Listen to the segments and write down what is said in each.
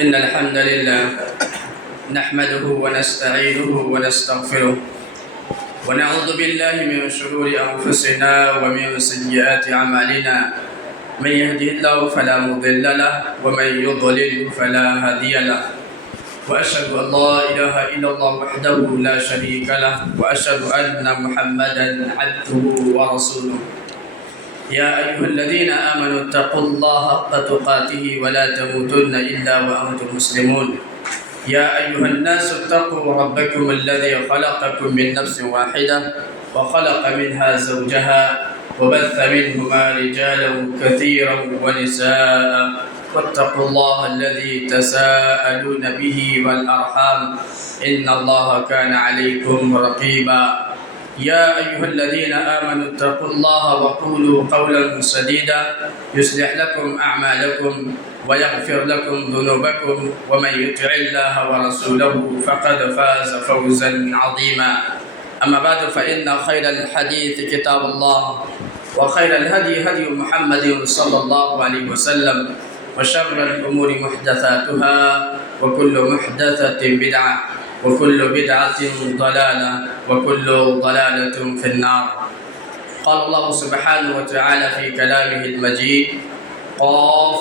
إن الحمد لله نحمده ونستعينه ونستغفره ونعوذ بالله من شرور أنفسنا ومن سيئات أعمالنا من يهده الله فلا مضل له ومن يضلل فلا هادي له وأشهد أن لا إله إلا الله وحده لا شريك له وأشهد أن محمدا عبده ورسوله يا أيها الذين آمنوا اتقوا الله حق تقاته ولا تموتن إلا وأنتم مسلمون يا أيها الناس اتقوا ربكم الذي خلقكم من نفس واحدة وخلق منها زوجها وبث منهما رجالا كثيرا ونساء واتقوا الله الذي تساءلون به والأرحام إن الله كان عليكم رقيبا يا أيها الذين آمنوا اتقوا الله وقولوا قولا سديدا يصلح لكم أعمالكم ويغفر لكم ذنوبكم ومن يطع الله ورسوله فقد فاز فوزا عظيما أما بعد فإن خير الحديث كتاب الله وخير الهدي هدي محمد صلى الله عليه وسلم وشر الأمور محدثاتها وكل محدثة بدعة وكل بدعة ضلالة وكل ضلالة في النار قال الله سبحانه وتعالى في كلامه المجيد قاف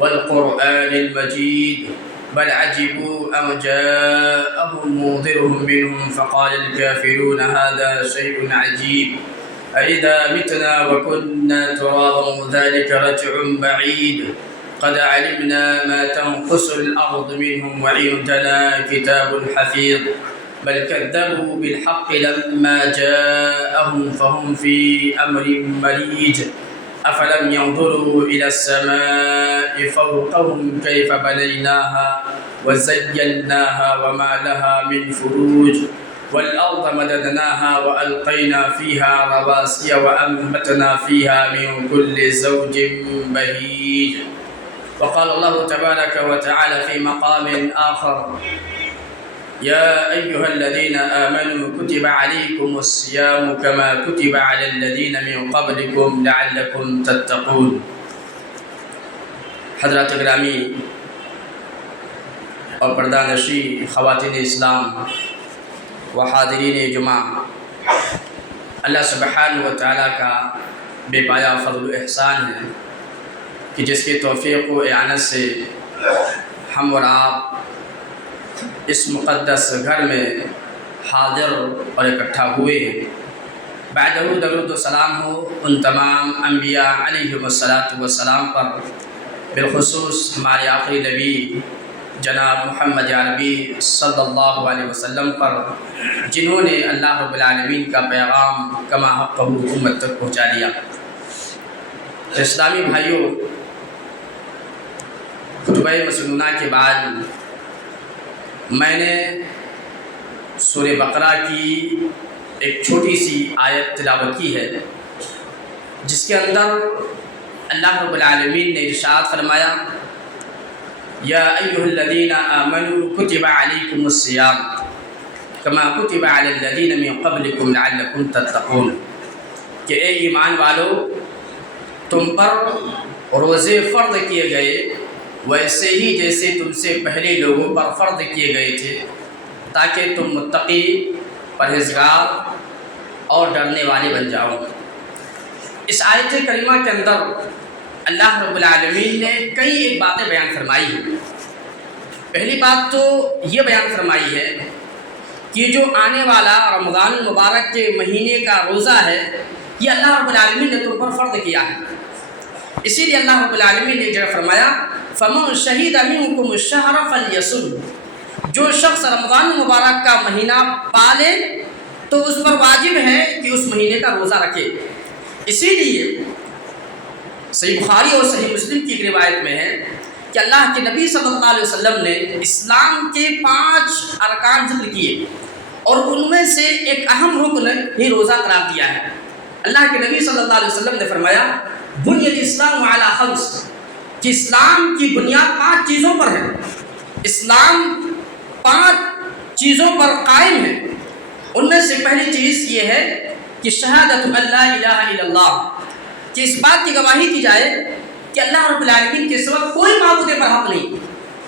والقرآن المجيد بل عجبوا أن جاءهم منذرهم منهم فقال الكافرون هذا شيء عجيب أإذا متنا وكنا ترابا ذلك رجع بعيد قد علمنا ما تنقص الأرض منهم وعندنا كتاب حفيظ بل كذبوا بالحق لما جاءهم فهم في أمر مريج أفلم ينظروا إلى السماء فوقهم كيف بنيناها وزيناها وما لها من فروج والأرض مددناها وألقينا فيها رواسي وأنبتنا فيها من كل زوج بهيج وقال الله تبارك وتعالى في مقام آخر يا أيها الذين آمنوا كتب عليكم الصيام كما كتب على الذين من قبلكم لعلكم تتقون حضرات گرامی اور پردہ نشی خواتین اسلام و حاضرین جمعہ، اللہ سبحانہ و تعالیٰ کا بے پایا فضل و احسان ہے کہ جس کی توفیق و اعانت سے ہم اور آپ اس مقدس گھر میں حاضر اور اکٹھا ہوئے ہیں۔ بعد درود و سلام ہو ان تمام انبیاء علیہم السلام پر، بالخصوص ہمارے آخری نبی جناب محمد عربی صلی اللہ علیہ وسلم پر، جنہوں نے اللہ رب العالمین کا پیغام کما حقہ امت تک پہنچا دیا۔ اسلامی بھائیوں، خطبہ مسنونہ کے بعد میں نے سورہ بقرہ کی ایک چھوٹی سی آیت تلاوت کی ہے، جس کے اندر اللہ رب العالمین نے ارشاد فرمایا یا ایھا الذین آمنوا کتب علیکم الصیام کما کتب علی الذین من قبلکم لعلکم تتقون، کہ اے ایمان والو، تم پر روزے فرض کیے گئے ویسے ہی جیسے تم سے پہلے لوگوں پر فرض کیے گئے تھے، تاکہ تم متقی، پرہیزگار اور ڈرنے والے بن جاؤ۔ اس آیت کریمہ کے اندر اللہ رب العالمین نے کئی ایک باتیں بیان فرمائی ہیں۔ پہلی بات تو یہ بیان فرمائی ہے کہ جو آنے والا رمضان المبارک کے مہینے کا روزہ ہے، یہ اللہ رب العالمین نے تم پر فرض کیا ہے۔ اسی لیے اللہ رب العالمین نے ایک جگہ فرمایا فَمَنْ شَهِدَ مِنْكُمُ الشَّهْرَ فَلْيَصُمْ، جو شخص رمضان المبارک کا مہینہ پالے تو اس پر واجب ہے کہ اس مہینے کا روزہ رکھے۔ اسی لیے صحیح بخاری اور صحیح مسلم کی ایک روایت میں ہے کہ اللہ کے نبی صلی اللہ علیہ وسلم نے اسلام کے 5 ارکان ذکر کیے اور ان میں سے ایک اہم رکن ہی روزہ قرار دیا ہے۔ اللہ کے نبی صلی اللہ علیہ وسلم نے فرمایا بنی الاسلام علی 5، کہ اسلام کی بنیاد 5 چیزوں پر ہے۔ اسلام 5 چیزوں پر قائم ہے۔ ان میں سے پہلی چیز یہ ہے کہ شہادت ان لا الہ الا اللہ، کہ اس بات کی گواہی کی جائے کہ اللہ رب العالمین کے سوا کوئی معبود برحق نہیں،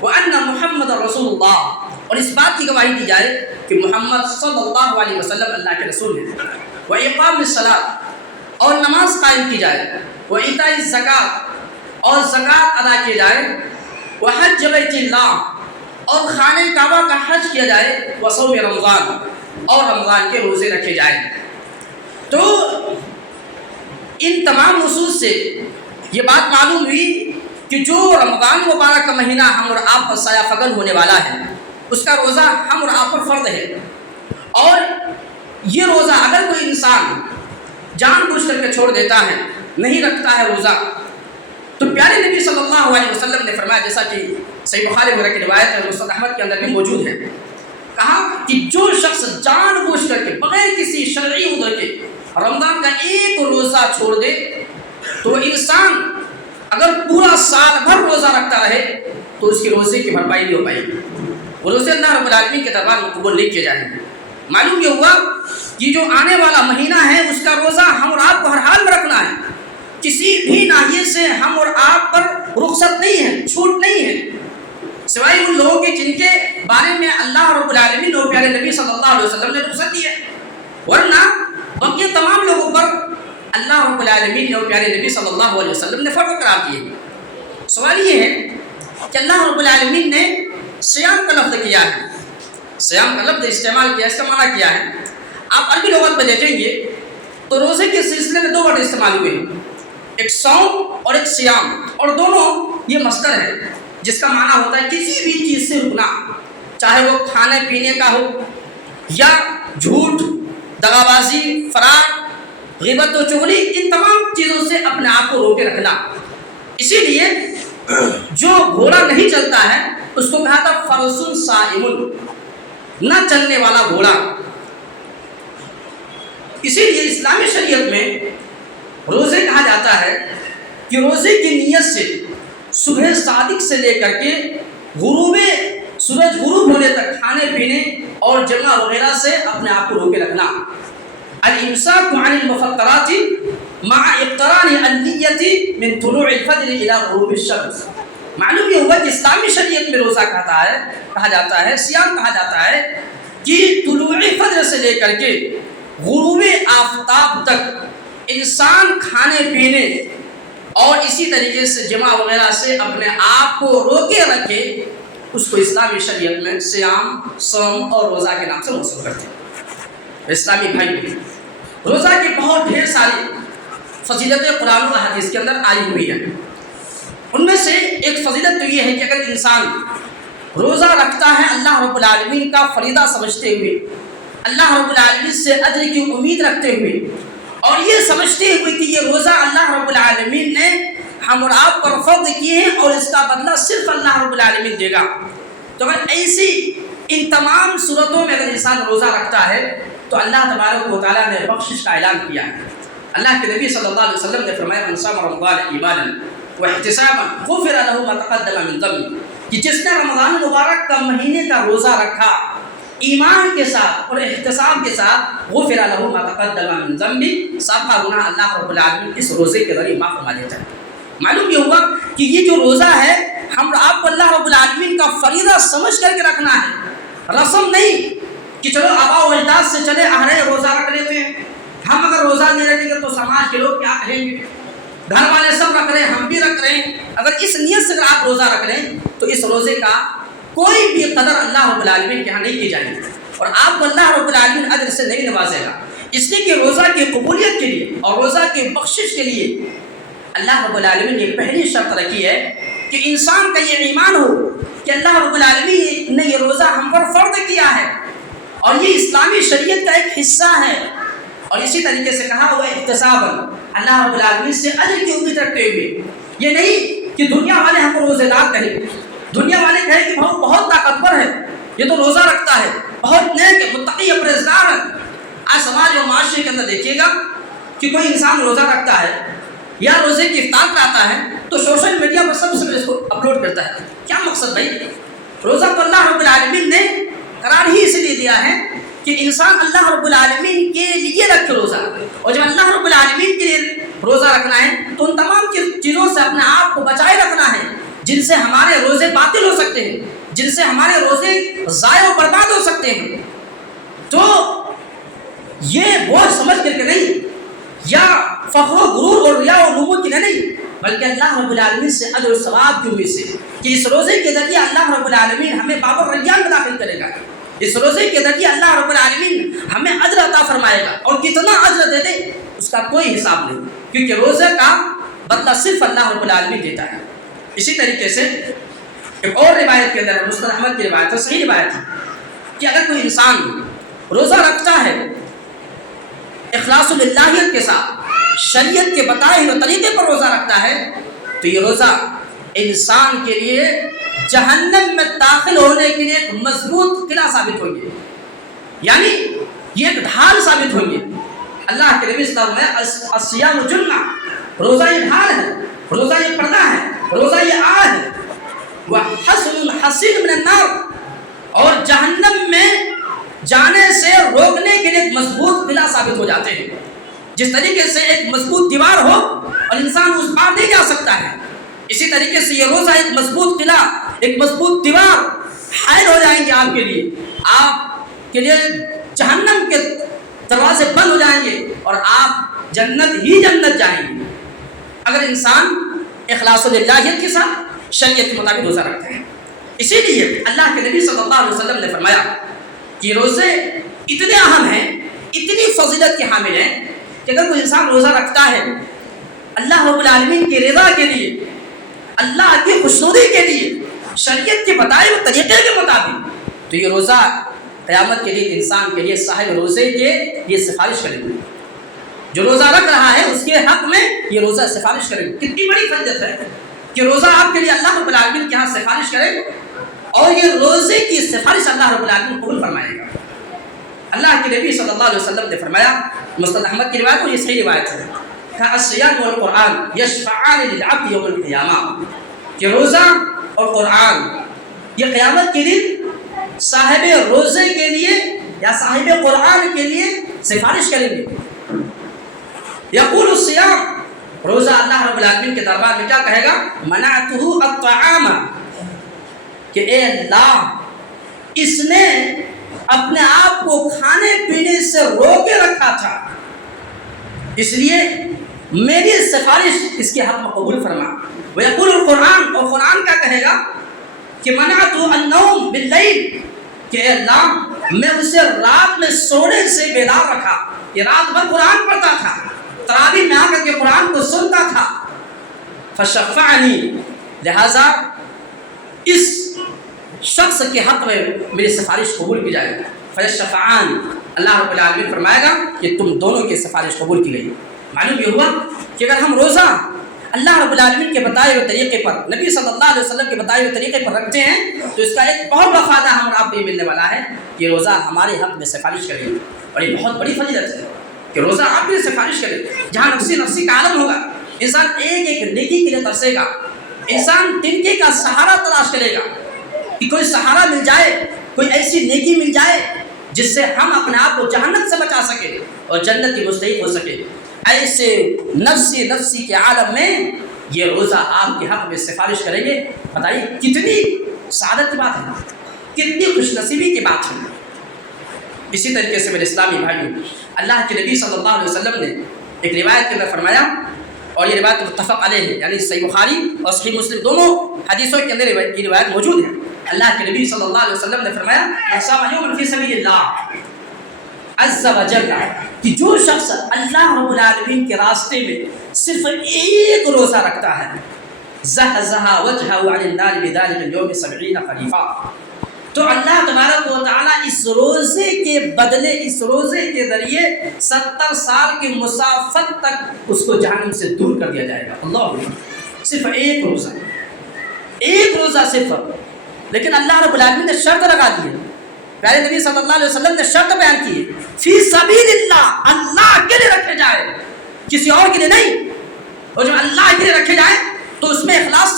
وَأَنَّ مُحَمَّدَ رَسُولُ اللَّهِ، اور اس بات کی گواہی دی جائے کہ محمد صلی اللہ علیہ وسلم اللہ کے رسول ہیں۔ وَإِقَامِ الصَّلَاةِ، اور نماز قائم کی جائے۔ وَإِيتَاءِ الزَّکَاةِ، اور زکوٰۃ ادا کی جائے۔ وَحَجِّ بَیْتِ اللَّهِ، اور خانہ کعبہ کا حج کیا جائے۔ وَصَوْمِ رمضان، اور رمضان کے روزے رکھے جائیں۔ تو ان تمام نصوص سے یہ بات معلوم ہوئی کہ جو رمضان مبارک کا مہینہ ہم اور آپ پر سایہ فگن ہونے والا ہے، اس کا روزہ ہم اور آپ پر فرض ہے۔ اور یہ روزہ اگر کوئی انسان جان بوجھ کر کے چھوڑ دیتا ہے، نہیں رکھتا ہے روزہ، تو پیارے نبی صلی اللہ علیہ وسلم نے فرمایا، جیسا کہ صحیح بخاری وغیرہ کی روایت ہے، مسند احمد کے اندر بھی موجود ہے، کہا کہ جو شخص جان بوجھ کر کے بغیر کسی شرعی عذر کے رمضان کا ایک روزہ چھوڑ دے، تو انسان اگر پورا سال بھر روزہ رکھتا رہے تو اس کی روزے کی بھرپائی نہیں ہو پائے گی، وہ روزے اللہ رب العالمین کے دربار میں قبول نہیں کیے جائیں گے۔ معلوم یہ ہوا کہ جو آنے والا مہینہ ہے اس کا روزہ ہم اور آپ کو ہر حال میں رکھنا ہے، کسی بھی ناحیے سے ہم اور آپ پر رخصت نہیں ہے، چھوٹ نہیں ہے، سوائے ان لوگوں کے جن کے بارے میں اللہ رب العالمین اور پیارے نبی صلی اللہ علیہ وسلم نے رخصت دی ہے، ورنہ باقی تمام لوگوں پر اللہ رب العالمین اور پیارے نبی صلی اللہ علیہ وسلم نے فرض قرار دیے۔ سوال یہ ہے کہ اللہ رب العالمین نے صیام کا لفظ کیا ہے، صیام کا لفظ استعمال کیا، استعمال کیا ہے۔ آپ عربی لغت میں دیکھیں گے تو روزے کے سلسلے میں دو ورڈ استعمال ہوئے ہیں، ایک صوم اور ایک صیام، اور دونوں یہ مصدر ہے جس کا معنی ہوتا ہے کسی بھی چیز سے رکنا، چاہے وہ کھانے پینے کا ہو یا جھوٹ، دغا بازی، فرار، غیبت و چغلی، ان تمام چیزوں سے اپنے آپ کو روکے رکھنا۔ اسی لیے جو گھوڑا نہیں چلتا ہے اس کو کہا تھا فرسن صائم، نہ چلنے والا گھوڑا۔ اسی لیے اسلامی شریعت میں روزے کہا جاتا ہے کہ روزے کی نیت سے صبح صادق سے لے کر کے سورج غروب ہونے تک کھانے پینے اور جمع وغیرہ سے اپنے آپ کو روکے رکھنا۔ الامساک عن المفطرات مع اقتران النیت من طلوع الفجر الى غروب الشمس۔ معلوم یہ ہوا کہ اسلامی شریعت میں روزہ کہا جاتا ہے، صیام کہا جاتا ہے کہ طلوع فجر سے لے کر کے غروب آفتاب تک انسان کھانے پینے اور اسی طریقے سے جمع وغیرہ سے اپنے آپ کو روکے رکھے، اس کو اسلامی شریعت میں صیام، صوم اور روزہ کے نام سے موصوف کرتے ہیں۔ اسلامی بھائی، روزہ کی بہت ڈھیر ساری فضیلتیں قرآن و حدیث کے اندر آئی ہوئی ہیں۔ ان میں سے ایک فضیلت تو یہ ہے کہ اگر انسان روزہ رکھتا ہے اللہ رب العالمین کا فریضہ سمجھتے ہوئے، اللہ رب العالمین سے اجر کی امید رکھتے ہوئے، اور یہ سمجھتے ہوئے کہ یہ روزہ اللہ رب العالمین نے ہم اور آپ پر فرض کیے ہیں اور اس کا بدلہ صرف اللہ رب العالمین دے گا، تو اگر ایسی ان تمام صورتوں میں اگر انسان روزہ رکھتا ہے تو اللہ تبارک و تعالیٰ نے بخشش کا اعلان کیا ہے۔ اللہ کے نبی صلی اللہ علیہ وسلم نے فرمایا من صام رمضان ایمانا واحتسابا غفر له ما تقدم من ذنبه، کہ جس نے رمضان مبارک کا مہینے کا روزہ رکھا ایمان کے ساتھ اور احتساب کے ساتھ، غفر له ما تقدم من ذنبه، سابقہ گناہ اللہ رب العالمین اس روزے کے ذریعے معاف فرما دیتا ہے۔ معلوم یہ ہوا کہ یہ جو روزہ ہے ہم آپ کو اللہ رب العالمین کا فریضہ سمجھ کر کے رکھنا ہے، رسم نہیں کہ چلو آباء و اجداد سے چلے آ رہے روزہ رکھ لیتے ہیں، ہم اگر روزہ نہیں رکھیں گے تو سماج کے لوگ کیا کہیں گے، گھر والے سب رکھ رہے ہیں ہم بھی رکھ رہے ہیں۔ اگر اس نیت سے اگر آپ روزہ رکھ رہے ہیں تو اس روزے کا کوئی بھی قدر اللہ رب العالمین کے یہاں نہیں کی جائے گی، اور آپ کو اللہ رب العالمین اجر سے نہیں نوازے گا، اس لیے کہ روزہ کی قبولیت کے لیے اور روزہ کی بخشش کے لیے اللہ رب العالمین نے پہلی شرط رکھی ہے کہ انسان کا یہ ایمان ہو کہ اللہ رب العالمین نے یہ روزہ ہم پر فرض کیا ہے اور یہ اسلامی شریعت کا ایک حصہ ہے، اور اسی طریقے سے کہا ہوا احتسابا، اللہ رب العالمین سے اجر کی امید رکھتے ہوئے، یہ نہیں کہ دنیا والے ہم کو روزے دار کہیں، دنیا والے کہیں کہ بہت طاقتور ہے، یہ تو روزہ رکھتا ہے، بہت نیک ہے، متقی ہے، پرہیزگار ہے۔ آج سماج اور معاشرے کے اندر دیکھیے گا کہ کوئی انسان روزہ رکھتا ہے یا روزے کی افطار پہ آتا ہے تو سوشل میڈیا پر سب سے پہلے اس کو اپلوڈ کرتا ہے۔ کیا مقصد بھائی؟ روزہ تو اللہ رب العالمین نے قرار ہی اس لیے دیا ہے کہ انسان اللہ رب العالمین کے لیے رکھے روزہ، اور جب اللہ رب العالمین کے لیے روزہ رکھنا ہے تو ان تمام چیزوں سے اپنے آپ کو بچائے رکھنا ہے جن سے ہمارے روزے باطل ہو سکتے ہیں، جن سے ہمارے روزے ضائع و برباد ہو سکتے ہیں، تو یہ بوجھ سمجھ کر کے نہیں، یا فخر و غرور اور ریا و نمو کے لیے نہیں، بلکہ اللہ رب العالمین سے اجر و ثواب کی امید سے کہ اس روزے کے ذریعے اللہ رب العالمین ہمیں باب الریان میں داخل کرے گا، اس روزے کے ذریعے اللہ رب العالمین ہمیں اجر عطا فرمائے گا، اور کتنا اجر دے دے اس کا کوئی حساب نہیں، کیونکہ روزے کا بدلہ صرف اللہ رب العالمین دیتا ہے۔ اسی طریقے سے ایک اور روایت کے اندر مسند احمد کی روایت ہے، صحیح روایت ہے، کہ اگر کوئی انسان روزہ رکھتا ہے اخلاص للہیت کے ساتھ، شریعت کے بتائے ہوئے طریقے پر روزہ رکھتا ہے، تو یہ روزہ انسان کے لیے جہنم میں داخل ہونے کے لیے ایک مضبوط قلعہ ثابت ہوں گے، یعنی یہ ایک ڈھال ثابت ہوں گے۔ اللہ کے نبی صلی اللہ علیہ وسلم نے الصیام جنہ، روزہ یہ ڈھال ہے، روزہ یہ پردہ ہے، روزہ یہ آہ ہے، وحصن حصین من النار، اور جہنم میں جانے سے روکنے کے لیے ایک مضبوط قلعہ ثابت ہو جاتے ہیں۔ جس طریقے سے ایک مضبوط دیوار ہو اور انسان اس پار نہیں جا سکتا ہے، اسی طریقے سے یہ روزہ ایک مضبوط قلعہ، ایک مضبوط دیوار حائل ہو جائیں گے آپ کے لیے، آپ کے لیے جہنم کے دروازے بند ہو جائیں گے اور آپ جنت ہی جنت جائیں گے اگر انسان اخلاص للہیت کے ساتھ شریعت کے مطابق روزہ رکھتے ہیں۔ اسی لیے اللہ کے نبی صلی اللہ علیہ وسلم نے فرمایا کہ روزے اتنے اہم ہیں، اتنی فضیلت کے حامل ہیں کہ اگر کوئی انسان روزہ رکھتا ہے اللہ رب العالمین کی رضا کے لیے، اللہ کی خوشنودی کے لیے، شریعت کے بتائے ہوئے طریقے کے مطابق، تو یہ روزہ قیامت کے دن انسان کے لیے صاحب روزے کے لیے سفارش کرے گی۔ جو روزہ رکھ رہا ہے اس کے حق میں یہ روزہ سفارش کرے گی۔ کتنی بڑی فضیلت ہے کہ روزہ آپ کے لیے اللہ رب العالمین کے ہاں سفارش کرے اور یہ روزے کی سفارش اللہ رب العالمین قبول فرمائے گا۔ اللہ کے نبی صلی اللہ علیہ وسلم نے فرمایا، مسند احمد کی روایت اور یہ صحیح روایت ہے، کہ الصیام والقرآن یشفعان للعبد یوم القیامہ، کہ روزہ اور قرآن یہ قیامت کے دن صاحب روزے کے لیے یا صاحب قرآن کے لیے سفارش کریں گے۔ یقول الصیام، روزہ اللہ رب العالمین کے دربار میں کیا کہے گا؟ منعتہ الطعام، کہ اے اللہ اس نے اپنے آپ کو کھانے پینے سے روکے رکھا تھا، اس لیے میری سفارش اس کے حق میں قبول فرما۔ ویقول القرآن، اور قرآن کیا کہے گا کہ منعتہ النوم باللیل، کہ اے اللہ میں اسے رات میں سونے سے بیدار رکھا، یہ رات بھر قرآن پڑھتا تھا، تراویح میں آ کر کے قرآن کو سنتا تھا، فشفعنی، لہذا اس شخص کے حق میں میری سفارش قبول کی جائے گی۔ فیشفعان، اللہ رب العالمین فرمائے گا کہ تم دونوں کی سفارش قبول کی گئی۔ معلوم یہ ہوا کہ اگر ہم روزہ اللہ رب العالمین کے بتائے ہوئے طریقے پر، نبی صلی اللہ علیہ وسلم کے بتائے ہوئے طریقے پر رکھتے ہیں تو اس کا ایک بہت بڑا فائدہ ہم آپ کو یہ ملنے والا ہے کہ روزہ ہمارے حق میں سفارش کرے گی، اور یہ بہت بڑی فضیلت ہے کہ روزہ آپ کے لیے سفارش کرے۔ جہاں نفسی کا عالم ہوگا، انسان ایک ایک نیکی کے لیے ترسے گا، انسان تنکے کا سہارا تلاش کرے گا کہ کوئی سہارا مل جائے، کوئی ایسی نیکی مل جائے جس سے ہم اپنے آپ کو جہنم سے بچا سکیں اور جنت کی مستحق ہو سکے۔ ایسے نفسی کے عالم میں یہ روزہ آپ کے حق میں سفارش کریں گے۔ بتائیے کتنی سعادت کی بات ہے، کتنی خوش نصیبی کی بات ہے۔ اسی طریقے سے میرے اسلامی بھائیوں، اللہ کے نبی صلی اللہ علیہ وسلم نے ایک روایت کے اندر فرمایا، اور یہ روایت متفق علیہ ہے، یعنی صحیح بخاری اور صحیح مسلم دونوں حدیثوں کے اندر یہ روایت موجود ہے۔ اللہ کے نبی صلی اللہ علیہ وسلم نے فرمایا، من صام یوما فی سبیل اللہ عز وجل، کہ جو شخص اللہ رب العالمین کے راستے میں صرف ایک روزہ رکھتا ہے، زحزح وجہہ عن النار بذلک اليوم 70 خریفہ، تو اللہ تبارک و تعالیٰ اس روزے کے بدلے، اس روزے کے ذریعے 70 سال کی مسافت تک اس کو جہنم سے دور کر دیا جائے گا۔ اللہ اکبر، صرف ایک روزہ، ایک روزہ صرف، لیکن اللہ رب العالمین نے شرط لگا دی ہے، پیارے نبی صلی اللہ علیہ وسلم نے شرط بیان کی ہے، فی سبیل اللہ، اللہ کے لیے رکھے جائے، کسی اور کے لیے نہیں، اور جب اللہ کے لیے رکھے جائے تو اس میں اخلاص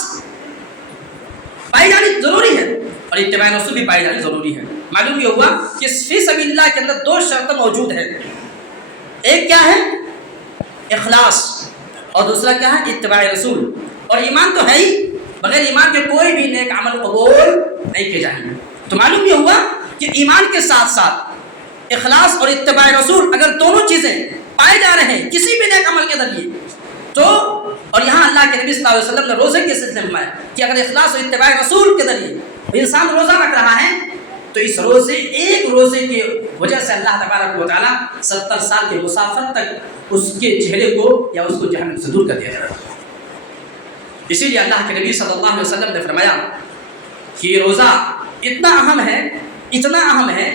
پائی جانی ضروری ہے اور اتباع رسول بھی پائی جانی ضروری ہے۔ معلوم یہ ہوا کہ فی سبیل اللہ کے اندر دو شرط موجود ہیں، ایک کیا ہے؟ اخلاص، اور دوسرا کیا ہے؟ اتباع رسول۔ اور ایمان تو ہے ہی، بغیر ایمان کے کوئی بھی نیک عمل قبول نہیں کیے جائیں گے۔ تو معلوم یہ ہوا کہ ایمان کے ساتھ ساتھ اخلاص اور اتباع رسول اگر دونوں چیزیں پائے جا رہے ہیں کسی بھی نیک عمل کے ذریعے تو، اور یہاں اللہ کے نبی صلی اللہ علیہ وسلم نے روزے کے سلسلے میں فرمایا کہ اگر اخلاص اور اتباع رسول کے ذریعے انسان روزہ رکھ رہا ہے تو اس روزے ایک روزے کی وجہ سے اللہ تبارک و تعالیٰ 70 سال کے مسافت تک اس کے چہرے کو یا اس کو جہنم سے دور کر دیا جائے گا۔ اسی لیے اللہ کے نبی صلی اللہ علیہ وسلم نے فرمایا کہ یہ روزہ اتنا اہم ہے،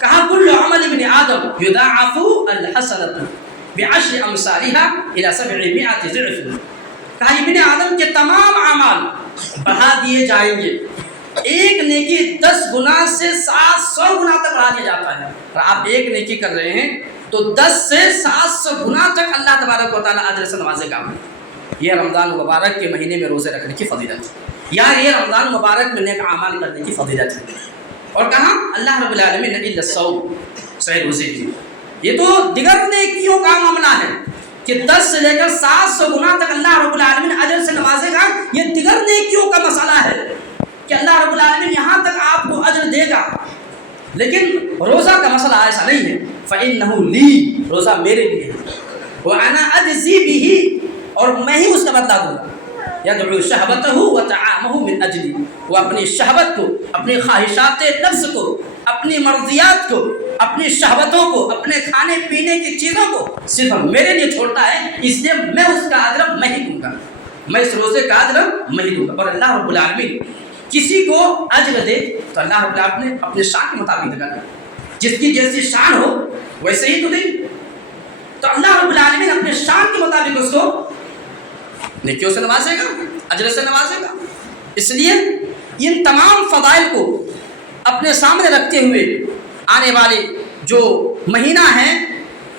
کہا کل عمل ابن آدم یضاعف الحسنۃ بعشر امثالها الى 700 ضعف، کہا ابن آدم کے تمام اعمال بڑھا دیے جائیں گے، ایک نیکی 10 گنا سے 700 گنا تک بڑھا دیا جاتا ہے۔ اور آپ ایک نیکی کر رہے ہیں تو 10 سے 700 گنا تک اللہ تبارک و تعالیٰ اجر سے نوازے گا۔ یہ رمضان مبارک کے مہینے میں روزے رکھنے کی فضیلت ہے، یا یہ رمضان مبارک میں نیک اعمال کرنے کی فضیلت ہے۔ اور کہا اللہ رب العالمین نے الا الصوم، صحیح روزے کی، یہ تو دیگر نیکیوں کا معاملہ ہے کہ 10 سے لے کر 700 گنا تک اللہ رب العالمین اجر سے نوازے گا، یہ دیگر نیکیوں کا مسئلہ ہے کہ اللہ رب العالمین یہاں تک آپ کو اجر دے گا، لیکن روزہ کا مسئلہ ایسا نہیں ہے۔ فَإِنَّهُ لِي، روزہ میرے لیے ہے، وَأَنَا أَجْزِي بِهِ، اور میں ہی اس کا بدلہ دوں گا۔ يَدْعُو شَهْوَتَهُ وَطَعَامَهُ مِنْ أَجْلِي، وہ اپنی شہوت کو، اپنی خواہشات نفس کو، اپنی مرضیات کو، اپنی شہوتوں کو، اپنے کھانے پینے کی چیزوں کو صرف میرے لیے چھوڑتا ہے، اس لیے میں اس کا اجر میں ہی دوں گا، میں اس روزے کا اجر میں ہی دوں گا۔ اور اللہ رب العالمین کسی کو اجر دے تو اللہ رب العالمین اپنے شان کے مطابق دے گا، جس کی جیسی شان ہو ویسے ہی تو دے، تو اللہ رب العالمین اپنے شان کے مطابق اس کو نیکیوں سے نوازے گا، اجر سے نوازے گا۔ اس لیے ان تمام فضائل کو اپنے سامنے رکھتے ہوئے آنے والے جو مہینہ ہے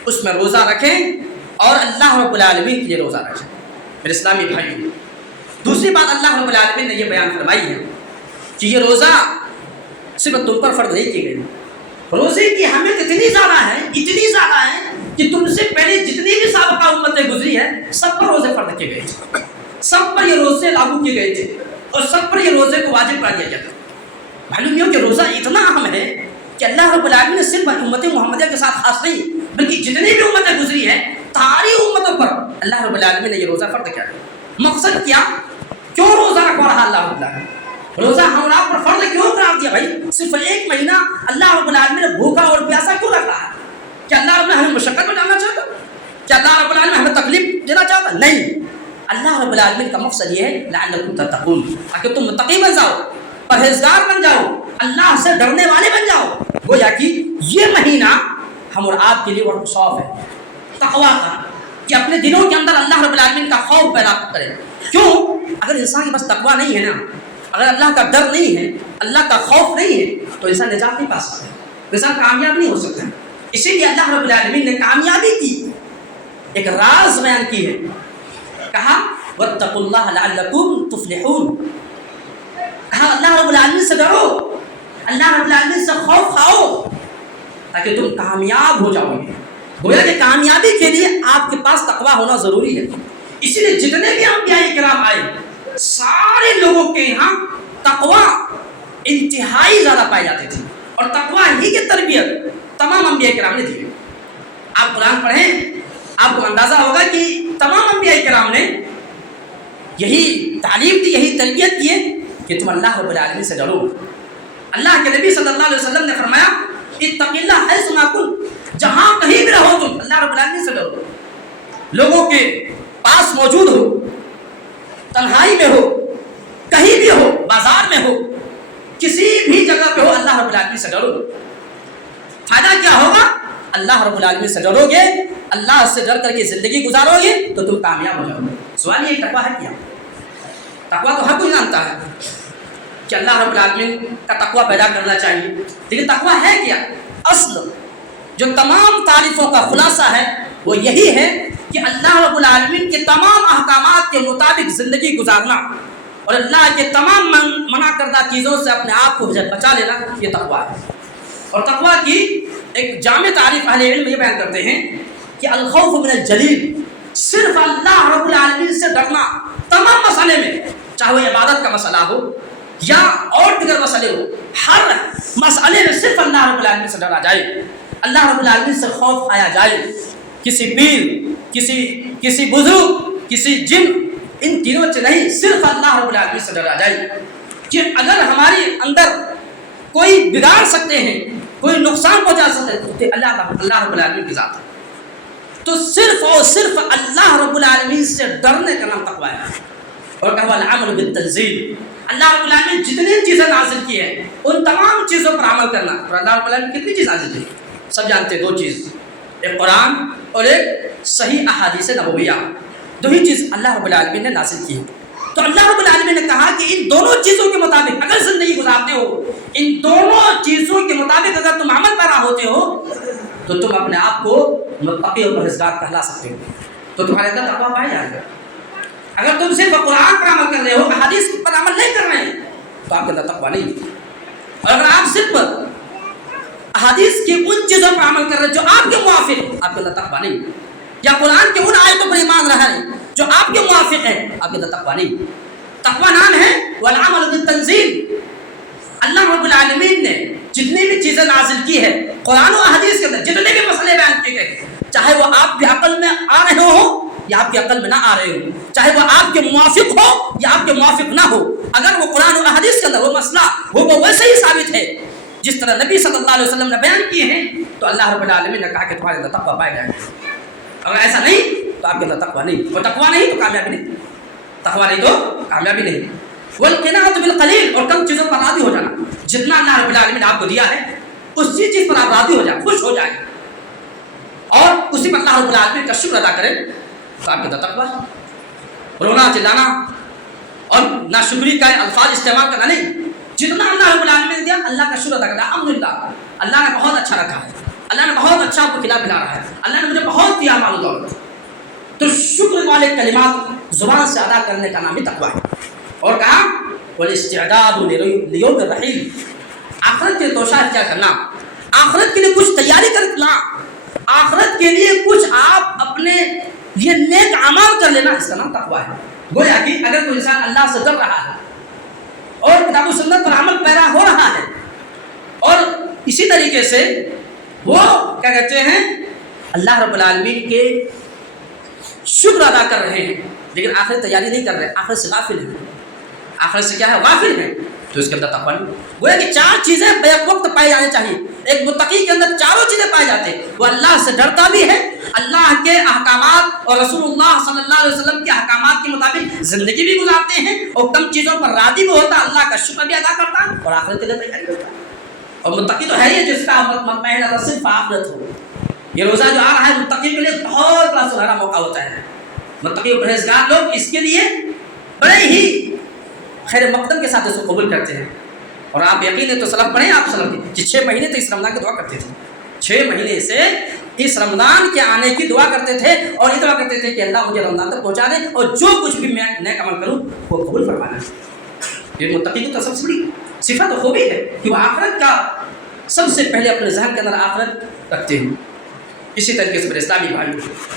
اس میں روزہ رکھیں اور اللہ رب العالمین کے لیے روزہ رکھیں۔ میرے اسلامی بھائیوں، دوسری بات اللہ رب العالمین نے یہ بیان فرمائی ہے کہ یہ روزہ صرف تم پر فرض نہیں کی گئی، روزے کی اہمیت اتنی زیادہ ہے کہ تم سے پہلے جتنی بھی سابقہ امتیں گزری ہیں سب پر روزے فرض کیے گئے تھے، سب پر یہ روزے لاگو کیے گئے تھے اور سب پر یہ روزے کو واجب قرار دیا گیا تھا۔ معلوم یہ کہ روزہ اتنا اہم ہے کہ اللہ رب العالمین نے صرف امت محمدیہ کے ساتھ خاص نہیں بلکہ جتنی بھی امتیں گزری ہیں ساری امتوں پر اللہ رب العالمین نے یہ روزہ فرض کیا۔ مقصد کیا؟ کیوں روزہ رکھوا رہا اللہ رب العالمین؟ روزہ ہم آپ پر فرض کیوں قرار دیا بھائی؟ صرف ایک مہینہ اللہ رب العالمین نے بھوکا اور پیاسا کیوں رکھ رہا ہے؟ کیا اللہ رب العالمین ہمیں مشقت میں ڈالنا چاہتا؟ کیا اللہ رب العالمین ہمیں تکلیف دینا چاہتا؟ نہیں، اللہ رب العالمین کا مقصد یہ ہے لعلکم تتقون، تاکہ تم متقی بن جاؤ، پرہیزگار بن جاؤ، اللہ سے ڈرنے والے بن جاؤ۔ گویا کہ یہ مہینہ ہم اور آپ کے لیے بہت خوف ہے تقویٰ کا، کہ اپنے دلوں کے اندر اللہ رب العالمین کا خوف پیدا کرے۔ کیوں؟ اگر انسان کے پاس تقویٰ نہیں ہے نا، اگر اللہ کا ڈر نہیں ہے، اللہ کا خوف نہیں ہے تو انسان نجات نہیں پا سکتا، انسان کامیاب نہیں ہو سکتا۔ اسی لیے اللہ رب العالمین نے کامیابی کی ایک راز بیان کی ہے، کہا واتقوا اللہ لعلکم تفلحون، کہا اللہ رب العالمین سے ڈرو، اللہ رب العالمین سے خوف کھاؤ تاکہ تم کامیاب ہو جاؤ گے۔ گویا کہ کامیابی کے لیے آپ کے پاس تقویٰ ہونا ضروری ہے۔ اسی لیے جتنے بھی انبیاء کرام آئے سارے لوگوں کے یہاں تقویٰ انتہائی زیادہ پائی جاتی تھی، اور تقویٰ ہی کی تربیت تمام انبیاء کرام نے دی۔ آپ قرآن پڑھیں آپ کو اندازہ ہوگا کہ تمام انبیاء کرام نے یہی تعلیم دی، یہی تربیت کی ہے کہ تم اللہ رب العالمین سے ڈرو۔ اللہ کے نبی صلی اللہ علیہ وسلم نے فرمایا اتق اللہ حیث ما کنت، جہاں کہیں بھی رہو تم اللہ رب العالمین سے ڈرو، لوگوں کے پاس موجود ہو، تنہائی میں ہو، کہیں بھی ہو، بازار میں ہو، کسی بھی جگہ پہ ہو، اللہ رب العالمین سے ڈرو۔ فائدہ کیا ہوگا؟ اللہ رب العالمین سے ڈرو گے، اللہ سے ڈر کر کے زندگی گزارو گے تو تم کامیاب ہو جاؤ گے۔ سوال یہ تقویٰ ہے کیا؟ تقویٰ تو ہر کوئی جانتا ہے کہ اللہ رب العالمین کا تقویٰ پیدا کرنا چاہیے، لیکن تقویٰ ہے کیا؟ اصل جو تمام تعریفوں کا خلاصہ ہے وہ یہی ہے کہ اللہ رب العالمین کے تمام احکامات کے مطابق زندگی گزارنا اور اللہ کے تمام منع کردہ چیزوں سے اپنے آپ کو بچا لینا، یہ تقویٰ ہے۔ اور تقویٰ کی ایک جامع تعریف اہل علم یہ بیان کرتے ہیں کہ الخوف من الجلیل، صرف اللہ رب العالمین سے ڈرنا تمام مسئلے میں، چاہے وہ عبادت کا مسئلہ ہو یا اور دیگر مسئلے ہو، ہر مسئلے میں صرف اللہ رب العالمین سے ڈرا جائے، اللہ رب العالمین سے خوف کھایا جائے. کسی پیر، کسی بزرگ، کسی جن، ان تینوں سے نہیں، صرف اللہ رب العالمین سے ڈرا جائے کہ اگر ہمارے اندر کوئی بگاڑ سکتے ہیں، کوئی نقصان پہنچا سکتے ہیں تو اللہ رب العالمین کی ذات ہے. تو صرف اور صرف اللہ رب العالمین سے ڈرنے کا نام تقویٰ ہے. اور کہا العمل بالتنزیل، اللہ رب العالمین جتنی چیزیں نازل کی ہیں ان تمام چیزوں پر عمل کرنا. اور اللہ رب العالمین کتنی چیز نازل کی؟ سب جانتے ہیں، دو چیز، ایک قرآن اور ایک صحیح احادیث نبویہ. دو ہی چیز اللہ رب العالمین نے نازل کی ہے. تو اللہ رب العالمین نے کہا کہ ان دونوں چیزوں کے مطابق اگر زندگی گزارتے ہو، ان دونوں چیزوں کے مطابق اگر تم عمل پیرا ہوتے ہو تو تم اپنے آپ کو متقی اور پرہیزگار کہلا سکتے ہو. تو تمہارے اندر تقویٰ پایا جائے گا. اگر تم صرف قرآن پر عمل کر رہے ہو، احادیث پر عمل نہیں کر رہے ہیں تو آپ کے اندر تقویٰ نہیں. اور اگر آپ صرف احادیث کی ان چیزوں پر عمل کر رہے ہیں جو آپ کے موافق، آپ کے اندر تقویٰ نہیں. یا قرآن کے ان آیتوں پر ایمان رہا ہے جو آپ کے موافق ہیں، آپ کے اندر تقویٰ نہیں. تقویٰ نام ہے والعمل بالتنزیل. اللہ رب العالمین نے جتنی بھی چیزیں نازل کی ہے قرآن و احادیث کے اندر، جتنے بھی مسئلے بیان کیے گئے، چاہے وہ آپ کی عقل میں آ رہے ہوں یا آپ کی عقل میں نہ آ رہے ہوں، چاہے وہ آپ کے موافق ہو یا آپ کے موافق نہ ہو، اگر وہ قرآن و احادیث کے اندر وہ مسئلہ وہ ویسے ہی ثابت ہے جس طرح نبی صلی اللہ علیہ وسلم نے بیان کیے ہیں، تو اللہ رب العالمین نے کہا کہ تمہارے اندر تقویٰ پائے جائے. اگر ایسا نہیں تو آپ کے اندر تقویٰ نہیں. اور تقویٰ نہیں تو کامیابی نہیں. تقویٰ نہیں تو کامیابی نہیں. والقناعۃ بالقلیل، اور کم چیزوں پر راضی ہو جانا. جتنا اللہ رب العالمین نے آپ کو دیا ہے اسی چیز پر آپ راضی ہو جائیں، خوش ہو جائیں اور اسی پر اللہ رب العالمین کا شکر ادا کریں تو آپ کے اندر تقویٰ. رونا چلانا اور ناشکری کا الفاظ استعمال کرنا نہیں. جتنا اللہ رب العالمین نے دیا اللہ کا شکر ادا کرنا. الحمدللہ اللہ نے بہت اچھا رکھا ہے، اللہ نے بہت اچھا آپ کو کھلا پلا رہا ہے، اللہ نے مجھے بہت دیا مال و دولت. تو شکر والے کلمات زبان سے ادا کرنے کا نام ہی تقویٰ ہے. اور کہا والاستعداد لیوم الرحیل، آخرت کے توشہ کیا کرنا، آخرت کے لیے کچھ تیاری کرنا، آخرت کے لیے کچھ آپ اپنے لیے نیک اعمال کر لینا، اس کا نام تقویٰ ہے. گویا کہ اگر کوئی انسان اللہ سے ڈر رہا ہے اور کتاب و سنت پر عمل پیرا ہو رہا ہے اور اسی طریقے سے وہ کیا کہتے ہیں اللہ رب العالمین کے شکر ادا کر رہے ہیں لیکن آخرت تیاری نہیں کر رہے، آخرت سے غافل ہیں، آخرت سے کیا ہے غافل ہیں، تو اس کے اندر تقویٰ نہیں. گویا کہ چار چیزیں بیک وقت پائی جانی چاہیے. ایک متقی کے اندر چاروں چیزیں پائی جاتی ہیں. وہ اللہ سے ڈرتا بھی ہے، اللہ کے احکامات اور رسول اللہ صلی اللہ علیہ وسلم کے احکامات کے مطابق زندگی بھی گزارتے ہیں اور کم چیزوں پر راضی بھی ہوتا ہے، اللہ کا شکر بھی ادا کرتا ہے اور آخرت کے لیے تیاری کرتا ہے. اور متقی تو ہے ہی جس کا پہلا صرف آخرت ہو. یہ روزہ جو آ رہا ہے متقی کے لیے بہت بڑا سنہرا موقع ہوتا ہے. متقی و پرہیزگار لوگ اس کے لیے بڑے ہی خیر مقدم کے ساتھ اس کو قبول کرتے ہیں. اور آپ یقین ہے تو سلف پڑھیں، آپ سلف کی 6 مہینے تو اس رمضان کی دعا کرتے تھے. 6 مہینے سے اس رمضان کے آنے کی دعا کرتے تھے اور یہ دعا کرتے تھے کہ اللہ مجھے رمضان تک پہنچا دے اور جو کچھ بھی میں نیک عمل کروں وہ قبول فرمانا. یہ متقی کی تو سب سے بڑی صفت و خوبی ہے کہ وہ آخرت کا سب سے پہلے اپنے ذہن کے اندر آخرت رکھتے ہیں. اسی طریقے سے میرے اسلامی بھائی،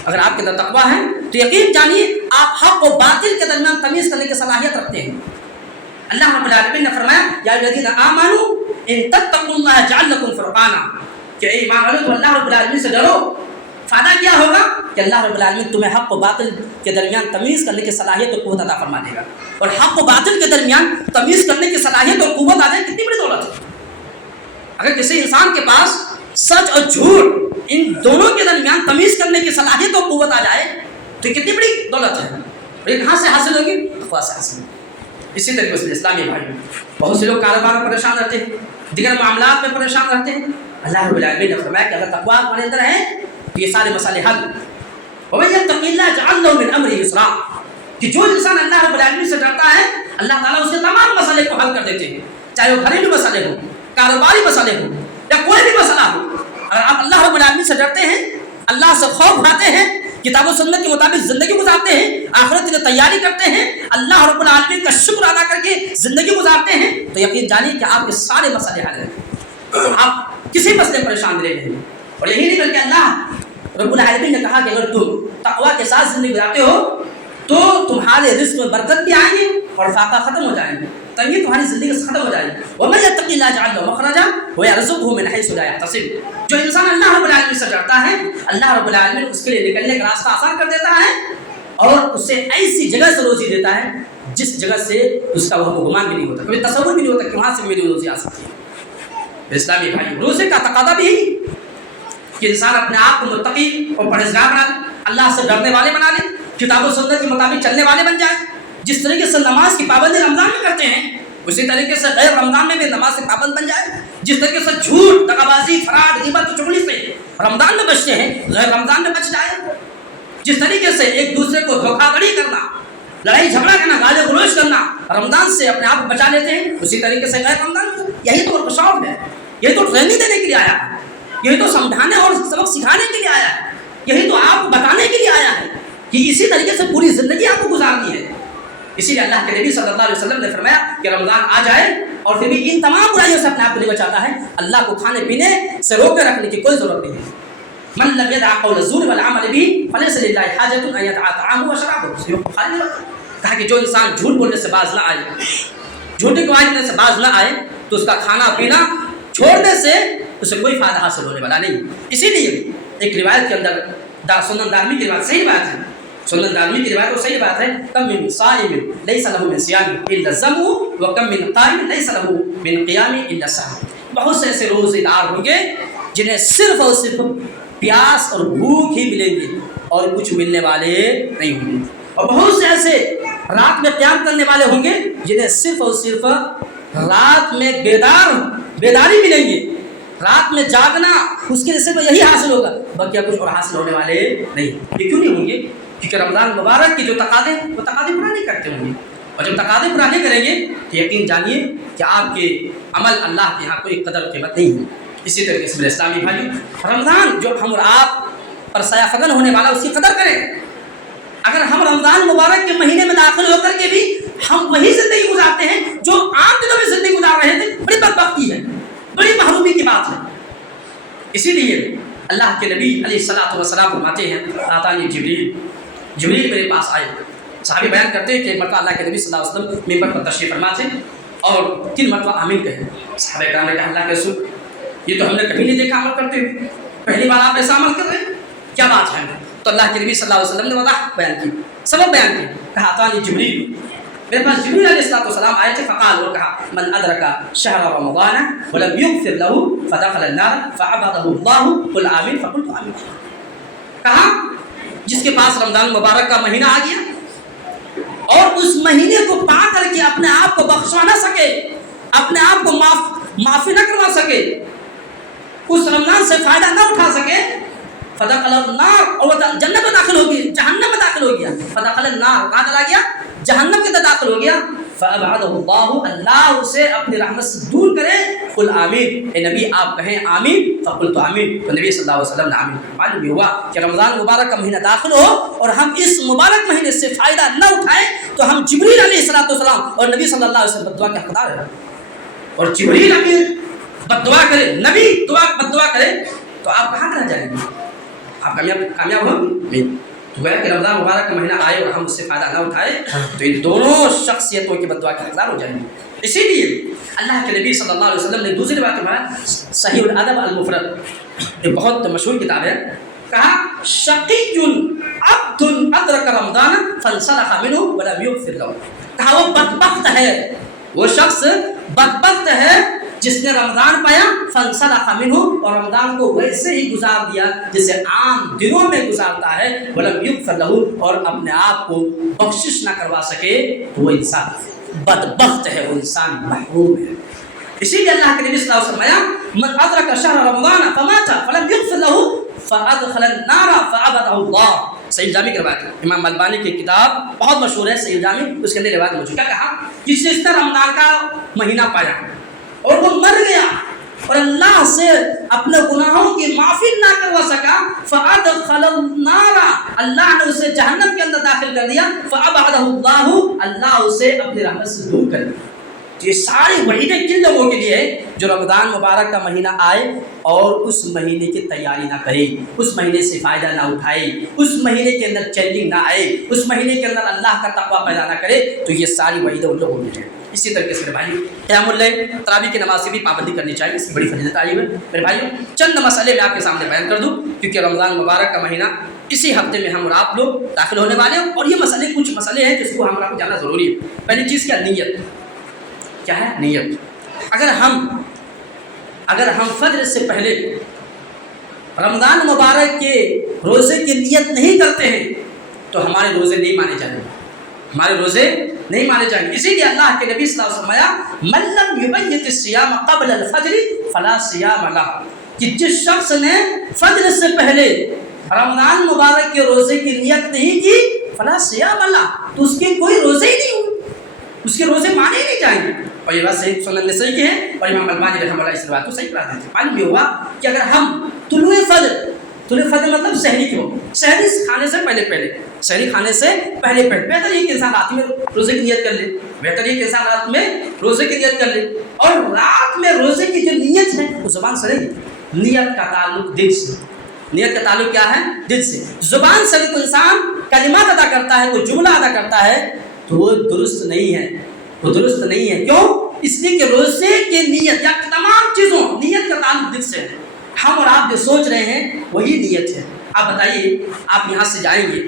اگر آپ کے اندر تقویٰ ہے تو یقین جانیے آپ حق و باطل کے درمیان تمیز کرنے کی صلاحیت رکھتے ہیں. اللہ رب العالمین نے فرمایا یا الذین آمنوا ان تتقوا اللہ یجعل لکم فرقانا، کہ اے ایمان والو تو اللہ رب العالمین سے ڈرو. فائدہ کیا ہوگا کہ اللہ رب العالمین تمہیں حق و باطل کے درمیان تمیز کرنے کی صلاحیت اور قوت عطا فرما دے گا. اور حق و باطل کے درمیان تمیز کرنے کی صلاحیت اور قوت آ جائے کتنی بڑی دولت ہے. اگر کسی انسان کے پاس سچ اور جھوٹ ان دونوں کے درمیان تمیز کرنے کی صلاحیت اور قوت آ جائے تو کتنی بڑی دولت ہے. اور یہ کہاں سے حاصل ہوگی؟ تقویٰ سے حاصل ہوگی. اسی طریقے سے اسلامی بھائی، بہت سے لوگ کاروبار میں پریشان رہتے ہیں، دیگر معاملات میں پریشان رہتے ہیں. اللہ رب العالمین نے فرمایا کہ اگر تقویٰ ہمارے اندر ہے تو یہ سارے مسئلے حل. وَمَن يَتَّقِ اللَّهَ يَجْعَل لَهُ مِنْ أَمْرِهِ يُسْرًا، کہ جو انسان اللہ رب العالمین سے ڈرتا ہے اللہ تعالیٰ اس کے تمام مسئلے کو حل کر دیتے ہیں، چاہے وہ گھریلو مسئلے ہوں، کاروباری مسئلے ہوں یا کوئی بھی مسئلہ ہو. اگر آپ اللہ رب العالمین سے ڈرتے ہیں، اللہ سے خوف کھاتے ہیں، کتاب و سنت کے مطابق زندگی گزارتے ہیں، آخرت کی تیاری کرتے ہیں، اللہ رب العالمین کا شکر ادا کر کے زندگی گزارتے ہیں، تو یقین جانیے کہ آپ کے سارے مسئلے حل ہیں، آپ کسی مسئلے پریشان رہے ہیں. اور یہی نہیں بلکہ اللہ رب العالمین نے کہا کہ اگر تم تقویٰ کے ساتھ زندگی گزارتے ہو تو تمہارے رزق میں برکت بھی آئیں گی اور فاقہ ختم ہو جائے، تنگی تمہاری زندگی سے ختم ہو جائے. وَمَن يَتَّقِ اللَّهَ يَجْعَل لَّهُ مَخْرَجًا وَيَرْزُقْهُ مِنْ حَيْثُ لَا يَحْتَسِبُ. جو انسان اللہ رب العالمین سے ڈرتا ہے، اللہ رب العالمین اس کے لیے نکلنے کا راستہ آسان کر دیتا ہے اور اسے ایسی جگہ سے روزی دیتا ہے جس جگہ سے اس کا وہ گمان بھی نہیں ہوتا، کبھی تصور بھی نہیں ہوتا کہ وہاں سے میری روزی آ سکتی ہے. اسلامی بھائی، روزے کا تقاضا بھی یہی کہ انسان اپنے آپ کو متقی اور پرہیزگار بنا لے، اللہ سے ڈرنے والے بنا لے، کتاب و سنت کے مطابق چلنے والے بن جائے. جس طریقے سے نماز کی پابندی رمضان میں کرتے ہیں، اسی طریقے سے غیر رمضان میں بھی نماز سے پابند بن جائے. جس طریقے سے جھوٹ، دغا بازی، فراڈ، غیبت، چغلی سے رمضان میں بچتے ہیں، غیر رمضان میں بچ جائے. جس طریقے سے ایک دوسرے کو دھوکہ دڑی کرنا، لڑائی جھگڑا کرنا، گالی گلوچ کرنا رمضان سے اپنے آپ کو بچا لیتے ہیں، اسی طریقے سے غیر رمضان میں. یہی تو ورکشاپ ہے، یہی تو ٹریننگ دینے کے لیے آیا ہے، یہی تو سمجھانے اور سبق سکھانے کے لیے آیا ہے، یہی تو آپ کو بتانے کے لیے آیا ہے کہ اسی طریقے سے پوری زندگی آپ کو گزارنی ہے. اسی لیے اللہ کے نبی صلی اللہ علیہ وسلم نے فرمایا کہ رمضان آ جائے اور پھر بھی ان تمام برائیوں سے اپنے آپ کو نہیں بچاتا ہے، اللہ کو کھانے پینے سے روکے رکھنے کی کوئی ضرورت نہیں ہے. من لم يدع قول الزور والعمل به فليس لله حاجة ان يدع طعامه وشرابه. کہا کہ جو انسان جھوٹ بولنے سے باز نہ آئے، جھوٹی گواہی دینے سے باز نہ آئے، تو اس کا کھانا پینا چھوڑنے سے اسے کوئی فائدہ حاصل ہونے والا نہیں. اسی لیے ایک روایت کے اندر سنن دارمی کی روایت صحیح بات ہے، سنن دارمی کی روایت وہ صحیح بات ہے، کم من صائم لیس له من صیام الا الذم وکم من قائم لیس له من قیام الا السحر. بہت سے ایسے روزے دار ہوں گے جنہیں صرف اور صرف پیاس اور بھوک ہی ملیں گی اور کچھ ملنے والے نہیں ہوں گے، اور بہت سے ایسے رات میں قیام کرنے والے ہوں گے جنہیں صرف اور صرف رات میں بیداری ملیں گی، رات میں جاگنا اس کے لیے صرف یہی حاصل ہوگا، باقی کچھ اور حاصل ہونے والے نہیں. یہ کیوں نہیں ہوں گے؟ کیونکہ رمضان مبارک کے جو تقاضے وہ تقاضے پورا نہیں کرتے ہوں گے، اور جب تقاضے پورا نہیں کریں گے تو یقین جانیے کہ آپ کے عمل اللہ کے یہاں کوئی قدر قیمت نہیں ہے. اسی طریقے سے میرے اسلامی بھائیو، رمضان جو ہم اور آپ پر سایہ فگن ہونے والا اس کی قدر کریں. اگر ہم رمضان مبارک کے مہینے میں داخل ہو کر کے بھی ہم وہی زندگی گزارتے ہیں جو عام دنوں میں زندگی گزار رہے تھے، بڑی بدبختی ہے، بڑی محرومی کی بات ہے. اسی لیے اللہ کے نبی علیہ الصلوۃ والسلام فرماتے ہیں، آتانی جبریل میرے پاس آئے. صحابی بیان کرتے ہیں کہ ایک مرتبہ اللہ کے نبی صلی اللہ علیہ وسلم ممبر پر تشریف فرما تھے اور 3 مرتبہ آمین کہے. صحابہ کرام نے کہا اللہ کے رسول یہ تو ہم نے کبھی نہیں دیکھا عمل کرتے ہوئے، پہلی بار آپ ایسا عمل کر رہے ہیں، کیا بات ہے؟ تو اللہ کے نبی صلی اللہ علیہ وسلم نے وضاحت بیان کی، سبب بیان کی. کہا آتانی جبریل، میرے پاس جبریل علیہ الصلوۃ والسلام آئے تھے. فقال، اور کہا من ادرک شہر رمضان ولم یغفر له فدخل النار فعبده الله قل آمین فقلت آمین. کہا جس کے پاس رمضان مبارک کا مہینہ آ گیا اور اس مہینے کو پا کر کے اپنے آپ کو بخشوا نہ سکے، اپنے آپ کو معافی نہ کروا سکے، اس رمضان سے فائدہ نہ اٹھا سکے، فدخل النار، اور وہ جنت میں داخل ہو گیا، جہنم میں داخل ہو گیا. فدخل النار، کہاں چلا گیا؟ جہنم کے اندر داخل ہو گیا. فابعده اللہ، اللہ اسے اپنی رحمت سے دور کرے. قل آمین، اے نبی آپ کہیں آمین. فقلت آمین، تو نبی صلی اللہ علیہ وسلم نے آمین. معلوم یہ ہوا کہ رمضان مبارک کا مہینہ داخل ہو اور ہم اس مبارک مہینے سے فائدہ نہ اٹھائیں تو ہم جبریل علیہ الصلوۃ والسلام اور نبی صلی اللہ علیہ وسلم بد دعا کے حقدار ہیں. اور جبریل امین بد دعا کرے، نبی بد دعا کرے تو آپ کہاں رہ جائیں گے؟ آپ کامیاب ہوں گے؟ تو گویا کہ رمضان مبارک کا مہینہ آئے اور ہم اس سے فائدہ نہ اٹھائے تو ان دونوں شخصیتوں کی بد دعا کے حقدار ہو جائیں گے. اسی لیے اللہ کے نبی صلی اللہ علیہ وسلم نے دوسری بات فرمایا، صحیح الادب المفرد، ایک بہت مشہور کتاب ہے. کہا شقی عبد ادرک رمضان فانسلخ منه ولم یغفر له. کہا وہ بدبخت ہے، وہ شخص بدبخت ہے جس نے رمضان پایا فانسلخ منه، اور رمضان کو ویسے ہی گزار دیا جسے عام دنوں میں گزارتا ہے. ولم یغفر له، اور اپنے آپ کو بخشش نہ کروا سکے تو وہ انسان بدبخت ہے، وہ انسان محروم ہے. اسی لیے اللہ کے نبی صلی اللہ علیہ وسلم فرمایا من ادرک شهر رمضان فمات فلم یغفر له فادخل النار فعبده اللہ. صحیح جامع کی روایت ہے، امام البانی کی کتاب بہت مشہور ہے صحیح جامع، اس کے اندر روایت موجود. کیا کہا؟ جس نے رمضان کا مہینہ پایا اور وہ مر گیا اور اللہ سے اپنے گناہوں کی معافی نہ کروا سکا، فادخل النار، اللہ نے اسے جہنم کے اندر داخل کر دیا. فابعده اللہ، اللہ اسے اپنی رحمت سے دور کر دیا. یہ ساری وعیدیں کن لوگوں کے لیے ہے؟ جو رمضان مبارک کا مہینہ آئے اور اس مہینے کی تیاری نہ کرے، اس مہینے سے فائدہ نہ اٹھائے، اس مہینے کے اندر چینجنگ نہ آئے، اس مہینے کے اندر اللہ کا تقویٰ پیدا نہ کرے، تو یہ ساری وعیدیں ان لوگوں میں ہیں۔ اسی طریقے سے میرے بھائی قیام اللیل، تراویح کی نماز سے بھی پابندی کرنی چاہیے، اس کی بڑی فضیلت آئی ہے میرے بھائیوں۔ چند مسئلے میں آپ کے سامنے بیان کر دوں، کیونکہ رمضان مبارک کا مہینہ اسی ہفتے میں ہم اور آپ لوگ داخل ہونے والے ہیں، اور یہ مسئلے کچھ مسئلے ہیں جس کو ہمارا کو جاننا ضروری ہے۔ پہلی چیز کیا؟ نیت۔ کیا ہے؟ نیت۔ اگر ہم فجر سے پہلے رمضان مبارک کے روزے کی نیت نہیں کرتے ہیں تو ہمارے روزے نہیں مانے جائیں گے، ہمارے روزے نہیں مانے جائیں گے۔ اسی لیے اللہ کے نبی صلی اللہ علیہ وسلم فرمایا من لم یبیت الصیام قبل الفجر فلا صیام لہ، کہ جس شخص نے فجر سے پہلے رمضان مبارک کے روزے کی نیت نہیں کی فلا صیام لہ، تو اس کے کوئی روزے ہی نہیں ہوئے، اس کے روزے مانے ہی نہیں جائیں گے۔ اور یہ بات صحیح سنن نسائی کی ہے، اور امام البانی رحمہ اللہ اس بات کو صحیح قرار دیتے ہیں۔ معلوم یہ ہوا کہ اگر ہم طلوع فجر مطلب سحری کی ہو، سحری کھانے سے پہلے بہتر یہ کہ انسان رات میں روزے کی نیت کر لے، بہتر یہ کہ انسان رات میں روزے کی نیت کر لے، اور رات میں روزے کی جو نیت ہے وہ زبان سے نہیں، نیت کا تعلق دل سے، نیت کا تعلق کیا ہے؟ دل سے۔ زبان سے کوئی انسان کلمات ادا کرتا ہے، کوئی جملہ ادا کرتا ہے تو وہ درست نہیں ہے، وہ درست نہیں ہے۔ کیوں؟ اس لیے کہ روزے کی نیت یا تمام چیزوں نیت کا تعلق دل سے ہے۔ ہم اور آپ جو سوچ رہے ہیں وہی نیت ہے۔ آپ بتائیے، آپ یہاں سے جائیں گے،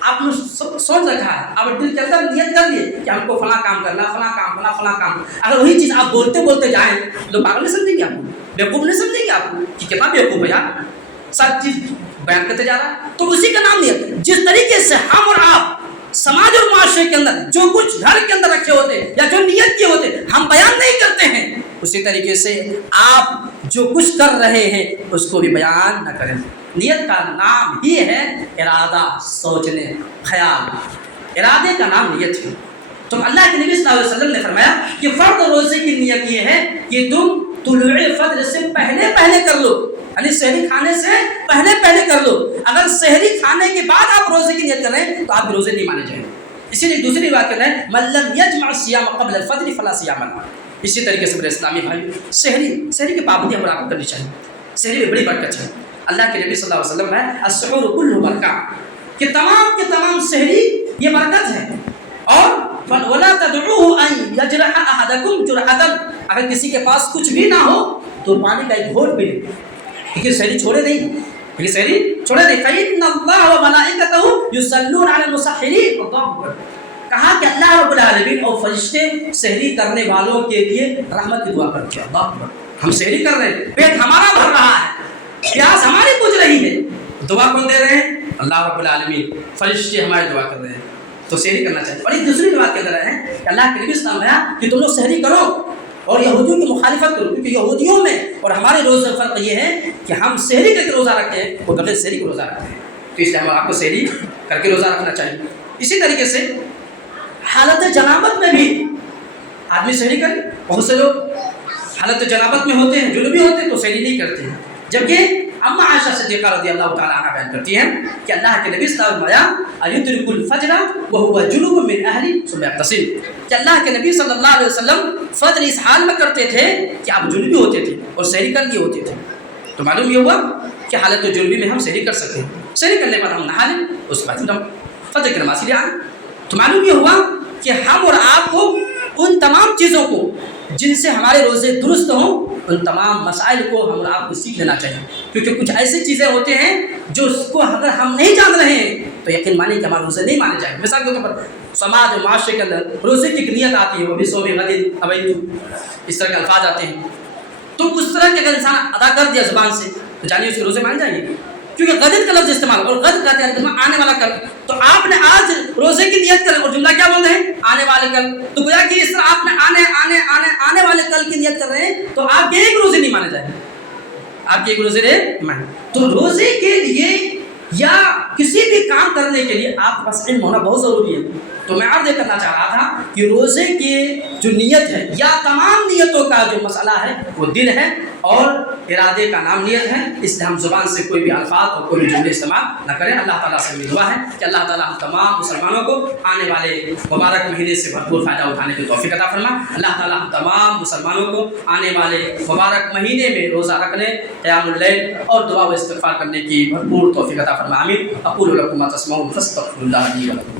آپ نے سوچ رکھا ہے، آپ دل کے اندر نیت کر لیے کہ ہم کو فلاں کام کرنا، فلاں کام کرنا، فلاں کام، اگر وہی چیز آپ بولتے بولتے جائیں لوگ پاگل نہیں سمجھیں گے آپ کو، بیوقوف نہیں سمجھیں گے آپ کو کہ کتنا بیوقوف ہے یار، سب چیز بیان کرتے جا رہا ہے۔ تو اسی کا نام نیت۔ جس طریقے سے ہم اور آپ سماج اور معاشرے کے اندر جو کچھ گھر کے اندر رکھے ہوتے یا جو نیت کیے ہوتے ہم بیان نہیں کرتے ہیں، اسی طریقے سے آپ جو کچھ کر رہے ہیں اس کو بھی بیان نہ کریں۔ نیت کا نام ہی ہے ارادہ، سوچنے، خیال، ارادے کا نام نیت ہے۔ تو اللہ کے نبی صلی اللہ علیہ وسلم نے فرمایا کہ فرض روزے کی نیت یہ ہے کہ تم طلوع فجر سے پہلے کر لو، یعنی سحری کھانے سے پہلے کر لو۔ اگر سحری کھانے کے بعد آپ روزے کی نیت کر رہے ہیں تو آپ کے روزے نہیں مانے جائیں گے۔ اسی لیے دوسری بات کر رہے ہیں من لم یجمع الصیام قبل الفجر فلا صیام لہ۔ اسی طریقے سے میرے اسلامی بھائی سحری کی پابندی ہم آپ کو کرنی چاہیے۔ سحری میں بڑی برکت ہے۔ اللہ کے نبی صلی اللہ علیہ وسلم ہے السحور کلہ برکہ، کہ تمام کے تمام سحری یہ برکت ہے۔ اور ولا تدعوه ان يجرح احدكم جرحة، اگر کسی کے پاس کچھ بھی نہ ہو تو پانی کا ایک گھونٹ پی لے، لیکن سحری چھوڑے نہیں، فإن اللہ وملائکته یصلون علی المسحرین۔ کہا کہ اللہ رب العالمین اور فرشتے سحری کرنے والوں کے لیے رحمت کی دعا کرتے ہیں۔ اللہ اکبر، ہم سحری کر رہے ہیں، پیٹ ہمارا بھر رہا ہے، پیاس ہماری بجھ رہی ہے، دعا کون دے رہے ہیں؟ اللہ رب العالمین، فرشتے ہماری دعا کر رہے ہیں، تو سحری کرنا چاہیے۔ اور ایک دوسری بات کے اندر ہے کہ اللہ کے نبی صلی اللہ علیہ وسلم کہ تم لوگ سحری کرو اور یہودیوں کی مخالفت کرو، کیونکہ یہودیوں میں اور ہمارے روزے کا فرق یہ ہے کہ ہم سحری کر کے روزہ رکھتے ہیں، وہ بغیر سحری کے روزہ رکھتے ہیں، تو اس لیے ہم آپ کو سحری کر کے روزہ رکھنا چاہیے۔ اسی طریقے سے حالت جنابت میں بھی آدمی سحری کرے۔ بہت سے لوگ حالت جنابت میں ہوتے ہیں، جنوبی ہوتے ہیں تو سحری نہیں کرتے ہیں، جبکہ اما عائشہ صدیقہ رضی اللہ تعالیٰ عنہ بیان کرتی ہیں کہ اللہ کے نبی صلی اللہ علیہ وسلم یدرک الفجر وهو جنوب من اہل ثم یغتسل، کہ اللہ کے نبی صلی اللہ علیہ وسلم فجر اس حال میں کرتے تھے کہ آپ جنوبی ہوتے تھے اور سحری کر لیے ہوتے تھے۔ تو معلوم یہ ہوا کہ حالت جنوبی میں ہم سحری کر سکتے ہیں، سحری کرنے کے بعد ہم نہا لیں، اس کے بعد پھر ہم فجر کی نماز لے آئیں۔ تو معلوم یہ ہوا کہ ہم اور آپ کو ان تمام چیزوں کو جن سے ہمارے روزے درست ہوں، ان تمام مسائل کو ہم اور آپ کو سیکھ لینا چاہیے، کیونکہ کچھ ایسی چیزیں ہوتے ہیں جو اس کو اگر ہم نہیں جان رہے ہیں تو یقین مانیں کہ ہمارے روزے نہیں مانے جائیں۔ مثال کے طور پر سماج اور معاشرے کے اندر روزے کی ایک نیت آتی ہے، وہ بھی صوم غد ابیت، اس طرح کے الفاظ آتے ہیں، تو اس طرح کے اگر انسان ادا کر دیا زبان سے تو جانیے اس کے روزے مان جائیں گے، کیونکہ غد کا لفظ استعمال، اور غد کہتے ہیں آنے والا کل، تو آپ نے آج روزے کی نیت کر اور جملہ کیا بول رہے ہیں؟ آنے والے کل، تو گویا کہ اس طرح آپ نے آنے والے کل کی نیت کر رہے ہیں تو آپ کے ایک روزے نہیں مانے جائیں گے، آپ کے ایک روزے نہیں مانے۔ تو روزے کے لیے یا کسی بھی کام کرنے کے لیے آپ کا علم ہونا بہت ضروری ہے۔ تو میں عرض کرنا چاہ رہا تھا کہ روزے کی جو نیت ہے یا تمام نیتوں کا جو مسئلہ ہے وہ دل ہے اور ارادے کا نام نیت ہے، اس لیے ہم زبان سے کوئی بھی الفاظ اور کوئی بھی جملے استعمال نہ کریں۔ اللہ تعالیٰ سے میری دعا ہے کہ اللہ تعالیٰ ہم تمام مسلمانوں کو آنے والے مبارک مہینے سے بھرپور فائدہ اٹھانے کی توفیق عطا فرمائے۔ اللہ تعالیٰ ہم تمام مسلمانوں کو آنے والے مبارک مہینے میں روزہ رکھنے، قیام اللیل اور دعا و استغفار کرنے کی بھرپور توفیق عطا فرمائے، آمین۔ اقول لکم ما تسمعون فاستغفروا اللہ لی ولکم۔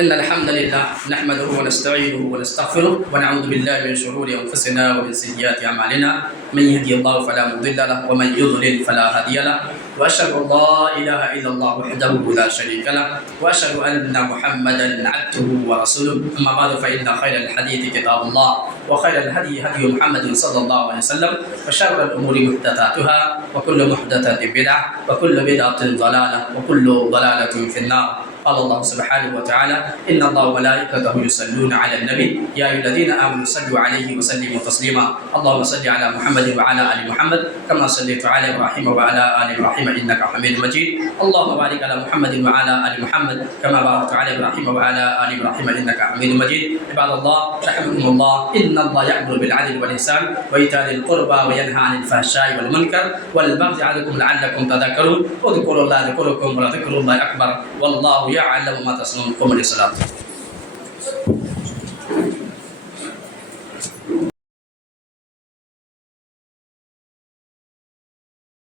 إن الحمد لله نحمده ونستعينه ونستغفره ونعوذ بالله من شرور أنفسنا ومن سيئات أعمالنا من يهدي الله فلا مضل له ومن يضلل فلا هادي له وأشهد أن لا إله إلا الله وحده لا شريك له وأشهد أن محمدا عبده ورسوله أما بعد فإن خير الحديث كتاب الله وخير الهدي هدي محمد صلى الله عليه وسلم وشر الأمور محدثاتها وكل محدثة بدعة وكل بدعة ضلالة وكل ضلالة في النار۔ قال الله سبحانه وتعالى إن الله وملائكته يصلون على النبي يا أيها الذين آمنوا صلوا عليه وسلموا تسليما اللهم صل على محمد وعلى آل محمد كما صليت على إبراهيم وعلى آل إبراهيم إنك حميد مجيد اللهم بارك على محمد وعلى آل محمد كما باركت على إبراهيم وعلى آل إبراهيم إنك حميد مجيد عباد الله رحمكم الله إن الله يأمر بالعدل والإحسان وإيتاء ذي القربى وينهى عن الفحشاء والمنكر والبغي يعظكم لعلكم تذكرون اذكروا الله يذكركم ولذكر الله أكبر والله يعلم ما تصنعون قوموا للصلاة